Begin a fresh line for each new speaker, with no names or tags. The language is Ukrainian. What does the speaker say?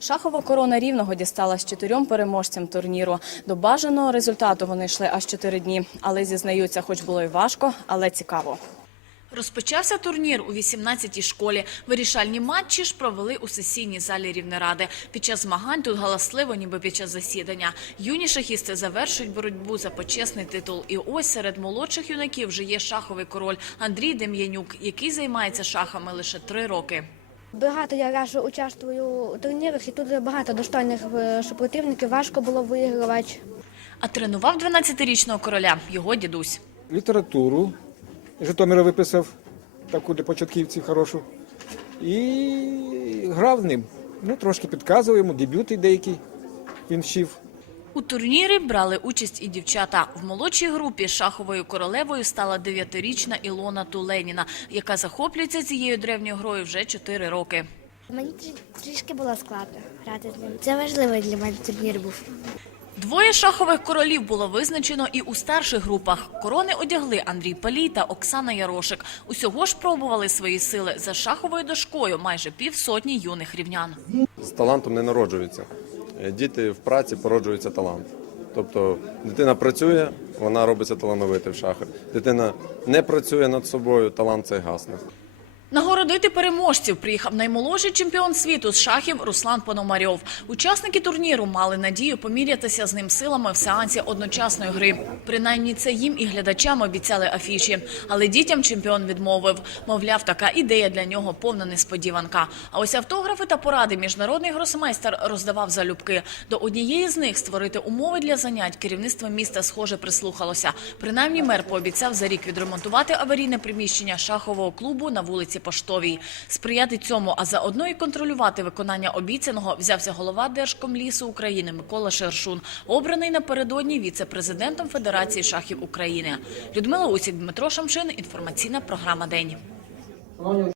Шахова корона рівного дісталась чотирьом переможцям турніру. До бажаного результату вони йшли аж чотири дні, але зізнаються, хоч було й важко, але цікаво. Розпочався турнір у 18-й школі. Вирішальні матчі ж провели у сесійній залі Рівнеради. Під час змагань тут галасливо, ніби під час засідання. Юні шахісти завершують боротьбу за почесний титул. І ось серед молодших юнаків вже є шаховий король Андрій Дем'янюк, який займається шахами лише три роки.
Багато я разу участвую у турнірах, і тут багато достойних е, супротивників. Важко було виігрувати.
А тренував 12-річного короля його дідусь.
літературу. Житомира виписав таку для початківців хорошу. І грав ним. Ну, трошки підказував йому, дебюти деякі він вчив.
У турнірі брали участь і дівчата. В молодшій групі шаховою королевою стала дев'ятирічна Ілона Туленіна, яка захоплюється цією древньою грою вже чотири роки.
Мені трішки було складно грати з ним. Це важливий для мене турнір був.
Двоє шахових королів було визначено і у старших групах. Корони одягли Андрій Палій та Оксана Ярошик. Усього ж пробували свої сили за шаховою дошкою майже півсотні юних рівнян.
з талантом не народжуються. Е, Діти в праці породжується талант. Тобто дитина працює, вона робиться талановитою в шахах. Дитина не працює над собою, талант цей гасне.
Нагородити переможців приїхав наймолодший чемпіон світу з шахів Руслан Пономарьов. Учасники турніру мали надію помірятися з ним силами в сеансі одночасної гри. Принаймні це їм і глядачам обіцяли афіші. Але дітям чемпіон відмовив. Мовляв, така ідея для нього повна несподіванка. А ось автографи та поради міжнародний гросмейстер роздавав залюбки. До однієї з них створити умови для занять керівництво міста схоже прислухалося. Принаймні мер пообіцяв за рік відремонтувати аварійне приміщення шахового клубу на вулиці Поштовій. Сприяти цьому, а заодно і контролювати виконання обіцяного взявся голова Держкомлісу України Микола Шершун, обраний напередодні віце-президентом Федерації шахів України. Людмила Усік, Дмитро Шамшин. Інформаційна програма День.